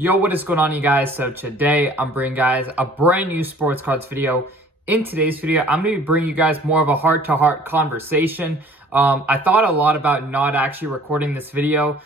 Yo, what is going on, you guys? So today I'm bringing guys a brand new sports cards video. In today's video, I'm going to be bringing you guys more of a heart-to-heart conversation. I thought a lot about not actually recording this video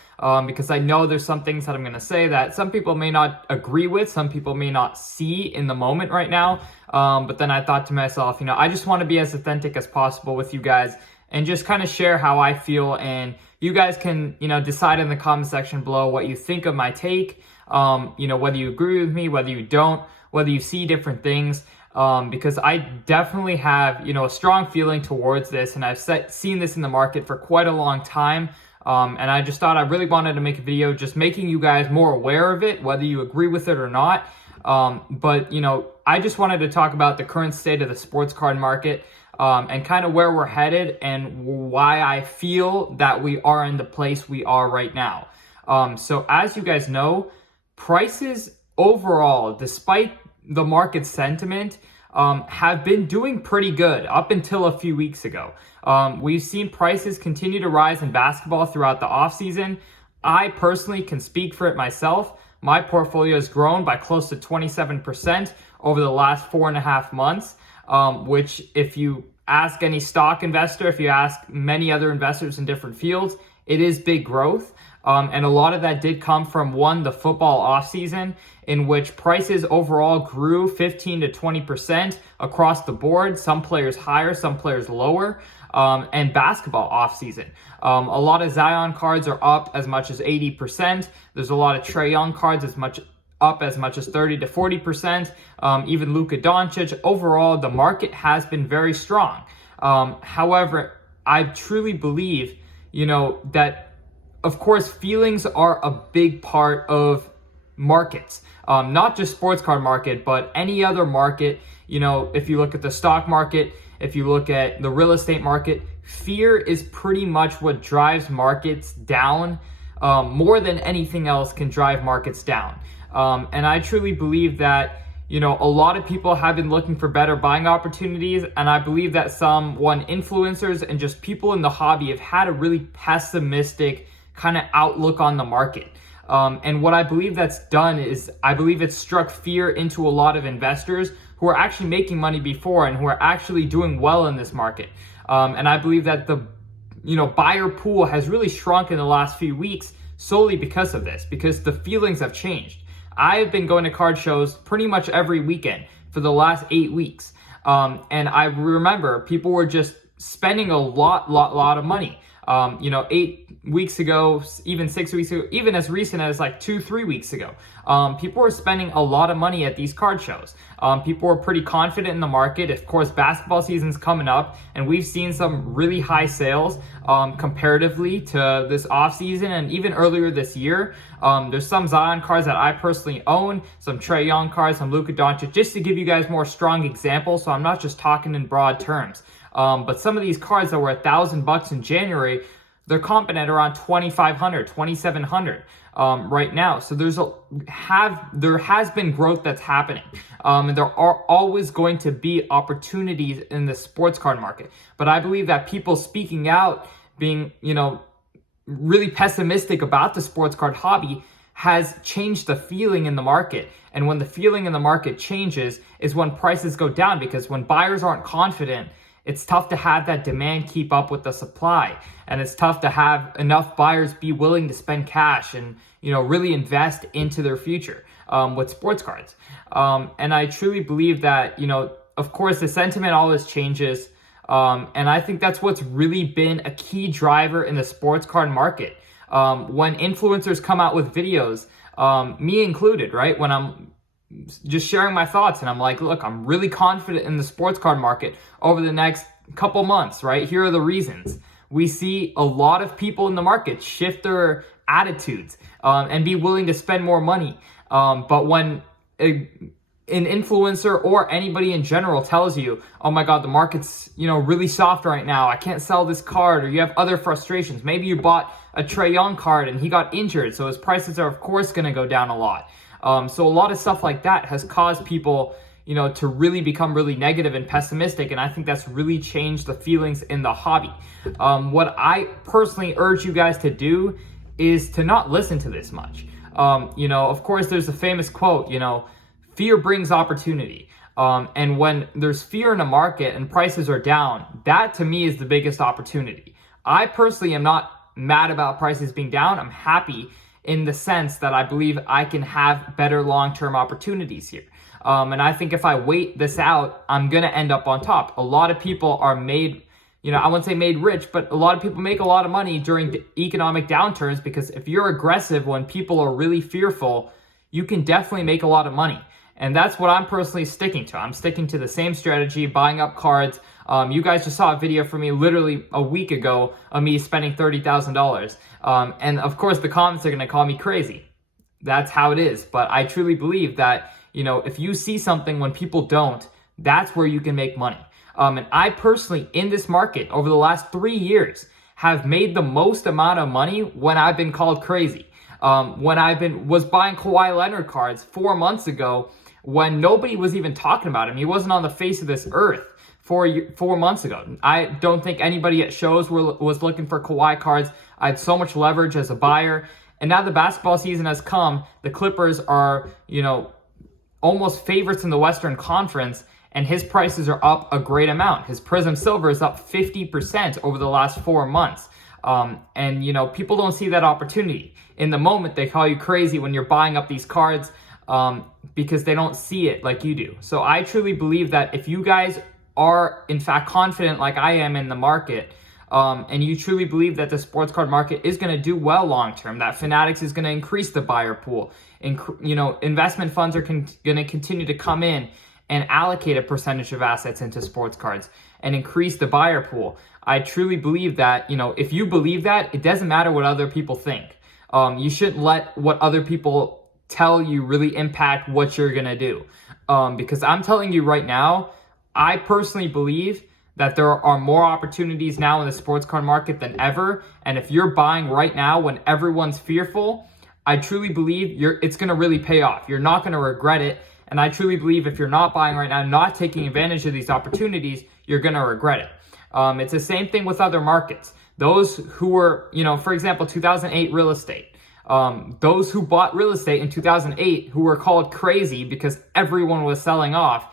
because I know there's some things that I'm going to say that some people may not agree with, some people may not see in the moment right now. But then I thought to myself, I just want to be as authentic as possible with you guys and just kind of share how I feel. And you guys can, decide in the comment section below what you think of my take. Whether you agree with me, whether you don't, whether you see different things, because I definitely have, a strong feeling towards this, and I've seen this in the market for quite a long time. And I just thought I really wanted to make a video just making you guys more aware of it, whether you agree with it or not. But I just wanted to talk about the current state of the sports card market, and kind of where we're headed and why I feel that we are in the place we are right now. So as you guys know, prices overall, despite the market sentiment, have been doing pretty good up until a few weeks ago. We've seen prices continue to rise in basketball throughout the offseason. I personally can speak for it myself. My portfolio has grown by close to 27% over the last 4.5 months, which if you ask any stock investor, if you ask many other investors in different fields, it is big growth. And a lot of that did come from the football offseason, in which prices overall grew 15 to 20% across the board, some players higher, some players lower, and basketball offseason. A lot of Zion cards are up as much as 80%. There's a lot of Trae Young cards as much as 30 to 40%, even Luka Doncic. Overall, the market has been very strong. However, I truly believe, that of course, feelings are a big part of markets, not just sports card market, but any other market. If you look at the stock market, if you look at the real estate market, fear is pretty much what drives markets down, more than anything else can drive markets down. And I truly believe that, a lot of people have been looking for better buying opportunities, and I believe that some influencers and just people in the hobby have had a really pessimistic kind of outlook on the market. And what I believe that's done is I believe it's struck fear into a lot of investors who are actually making money before and who are actually doing well in this market. And I believe that the buyer pool has really shrunk in the last few weeks solely because of this, because the feelings have changed. I've been going to card shows pretty much every weekend for the last 8 weeks. And I remember people were just spending a lot of money. 8 weeks ago, even 6 weeks ago, even as recent as like 2-3 weeks ago, people were spending a lot of money at these card shows. People were pretty confident in the market. Of course, basketball season's coming up, and we've seen some really high sales comparatively to this off season and even earlier this year. There's some Zion cards that I personally own, some Trae Young cards, some Luka Doncic, just to give you guys more strong examples. So I'm not just talking in broad terms. But some of these cards that were $1,000 in January, they're comping at around $2,500, $2,700 right now. So there has been growth that's happening, and there are always going to be opportunities in the sports card market. But I believe that people speaking out, being really pessimistic about the sports card hobby, has changed the feeling in the market. And when the feeling in the market changes is when prices go down, because when buyers aren't confident, it's tough to have that demand keep up with the supply. And it's tough to have enough buyers be willing to spend cash and, really invest into their future with sports cards. And I truly believe that, of course, the sentiment always changes. And I think that's what's really been a key driver in the sports card market. When influencers come out with videos, me included, right? When I'm just sharing my thoughts and I'm like, look, I'm really confident in the sports card market over the next couple months, right? Here are the reasons. We see a lot of people in the market shift their attitudes and be willing to spend more money. But when an influencer or anybody in general tells you, oh my God, the market's, really soft right now, I can't sell this card, or you have other frustrations. Maybe you bought a Trae Young card and he got injured, so his prices are of course going to go down a lot. So a lot of stuff like that has caused people, to really become really negative and pessimistic. And I think that's really changed the feelings in the hobby. What I personally urge you guys to do is to not listen to this much. Of course, there's a famous quote, fear brings opportunity. And when there's fear in the market and prices are down, that to me is the biggest opportunity. I personally am not mad about prices being down. I'm happy in the sense that I believe I can have better long-term opportunities here. And I think if I wait this out, I'm going to end up on top. A lot of people are made, I wouldn't say made rich, but a lot of people make a lot of money during the economic downturns, because if you're aggressive when people are really fearful, you can definitely make a lot of money. And that's what I'm personally sticking to. I'm sticking to the same strategy, buying up cards. You guys just saw a video from me literally a week ago of me spending $30,000. And of course, the comments are going to call me crazy. That's how it is. But I truly believe that, if you see something when people don't, that's where you can make money. And I personally, in this market, over the last 3 years, have made the most amount of money when I've been called crazy. When was buying Kawhi Leonard cards 4 months ago, when nobody was even talking about him. He wasn't on the face of this earth 4 months ago. I don't think anybody at shows was looking for Kawhi cards. I had so much leverage as a buyer. And now the basketball season has come. The Clippers are, almost favorites in the Western Conference, and his prices are up a great amount. His Prism Silver is up 50% over the last 4 months. And people don't see that opportunity. In the moment, they call you crazy when you're buying up these cards because they don't see it like you do. So I truly believe that if you guys are, in fact, confident like I am in the market, and you truly believe that the sports card market is going to do well long term, that Fanatics is going to increase the buyer pool, and investment funds are going to continue to come in and allocate a percentage of assets into sports cards and increase the buyer pool. I truly believe that, if you believe that, it doesn't matter what other people think. You shouldn't let what other people tell you really impact what you're going to do. Because I'm telling you right now, I personally believe that there are more opportunities now in the sports card market than ever. And if you're buying right now when everyone's fearful, I truly believe it's going to really pay off. You're not going to regret it. And I truly believe if you're not buying right now, not taking advantage of these opportunities, you're going to regret it. It's the same thing with other markets. Those who were, for example, 2008 real estate. Those who bought real estate in 2008 who were called crazy because everyone was selling off,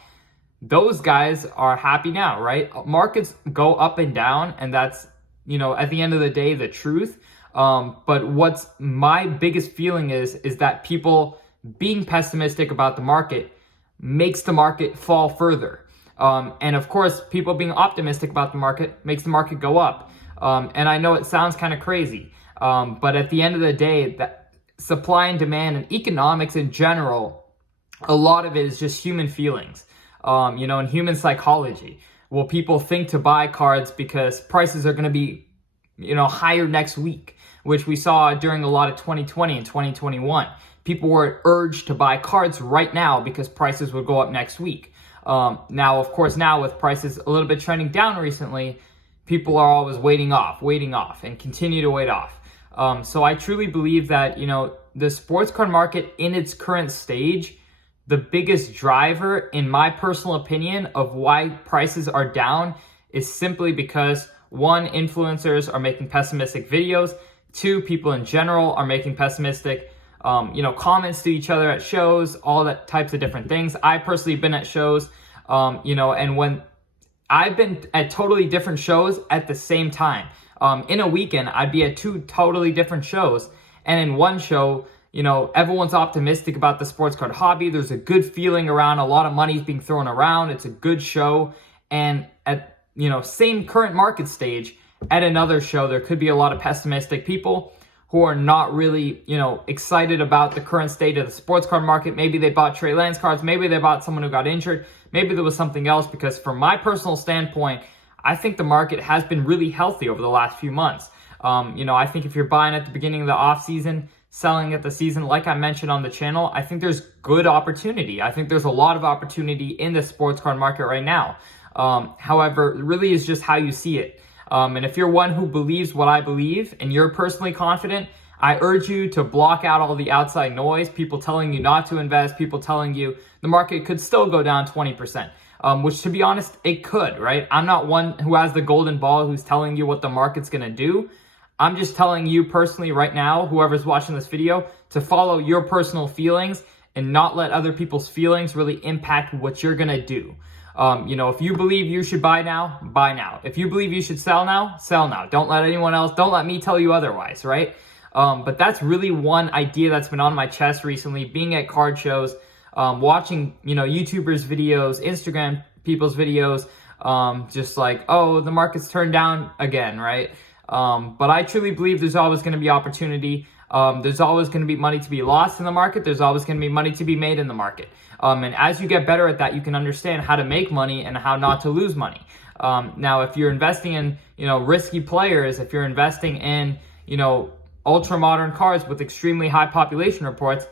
those guys are happy now, right? Markets go up and down, and that's, at the end of the day, the truth. But what's my biggest feeling is that people being pessimistic about the market makes the market fall further. And of course, people being optimistic about the market makes the market go up. And I know it sounds kind of crazy, but at the end of the day, that supply and demand and economics in general, a lot of it is just human feelings, and human psychology. Will people think to buy cards because prices are going to be, higher next week, which we saw during a lot of 2020 and 2021. People were urged to buy cards right now because prices would go up next week. Now, of course, with prices a little bit trending down recently, people are always waiting off, and continue to wait off. So I truly believe that, the sports card market in its current stage, the biggest driver, in my personal opinion, of why prices are down is simply because, one, influencers are making pessimistic videos. Two, people in general are making pessimistic comments to each other at shows, all that types of different things. I personally been at shows, and when I've been at totally different shows at the same time. In a weekend, I'd be at 2 totally different shows. And in one show, everyone's optimistic about the sports card hobby. There's a good feeling around, a lot of money's being thrown around. It's a good show. And at, same current market stage, at another show, there could be a lot of pessimistic people who are not really, excited about the current state of the sports card market. Maybe they bought Trey Lance cards. Maybe they bought someone who got injured. Maybe there was something else, because from my personal standpoint, I think the market has been really healthy over the last few months. I think if you're buying at the beginning of the off season, selling at the season, like I mentioned on the channel, I think there's good opportunity. I think there's a lot of opportunity in the sports card market right now. However, it really is just how you see it. And if you're one who believes what I believe and you're personally confident, I urge you to block out all the outside noise, people telling you not to invest, people telling you the market could still go down 20%, which, to be honest, it could, right? I'm not one who has the golden ball who's telling you what the market's going to do. I'm just telling you personally right now, whoever's watching this video, to follow your personal feelings and not let other people's feelings really impact what you're gonna do. You know, if you believe you should buy now, buy now. If you believe you should sell now, sell now. Don't let anyone else, don't let me tell you otherwise, right? But that's really one idea that's been on my chest recently, being at card shows, watching, you know, YouTubers' videos, Instagram people's videos, just like, oh, the market's turned down again, right? But I truly believe there's always going to be opportunity. There's always going to be money to be lost in the market. There's always going to be money to be made in the market. And as you get better at that, you can understand how to make money and how not to lose money. Now, if you're investing in, you know, risky players, if you're investing in, you know, ultra modern cards with extremely high population reports,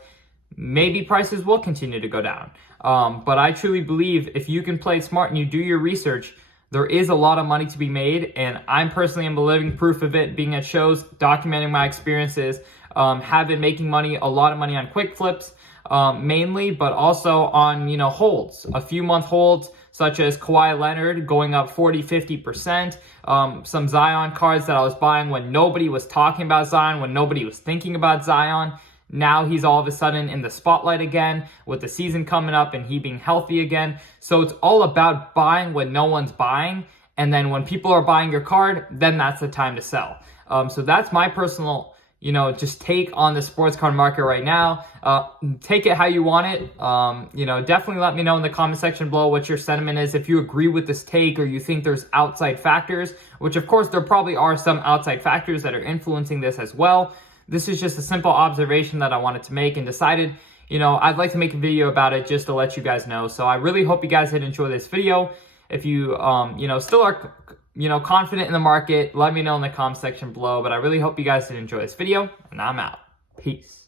maybe prices will continue to go down. But I truly believe if you can play smart and you do your research, there is a lot of money to be made. And I'm personally am a living proof of it, being at shows, documenting my experiences, have been making money, a lot of money on quick flips, mainly, but also on, you know, holds, a few month holds, such as Kawhi Leonard going up 40-50%, some Zion cards that I was buying when nobody was talking about Zion, when nobody was thinking about Zion. Now he's all of a sudden in the spotlight again with the season coming up and he being healthy again. So it's all about buying when no one's buying. And then when people are buying your card, then that's the time to sell. So that's my personal, you know, just take on the sports card market right now. Take it how you want it. You know, definitely let me know in the comment section below what your sentiment is. If you agree with this take or you think there's outside factors, which of course there probably are some outside factors that are influencing this as well. This is just a simple observation that I wanted to make and decided, you know, I'd like to make a video about it just to let you guys know. So I really hope you guys did enjoy this video. If you, you know, still are, you know, confident in the market, let me know in the comment section below. But I really hope you guys did enjoy this video, and I'm out. Peace.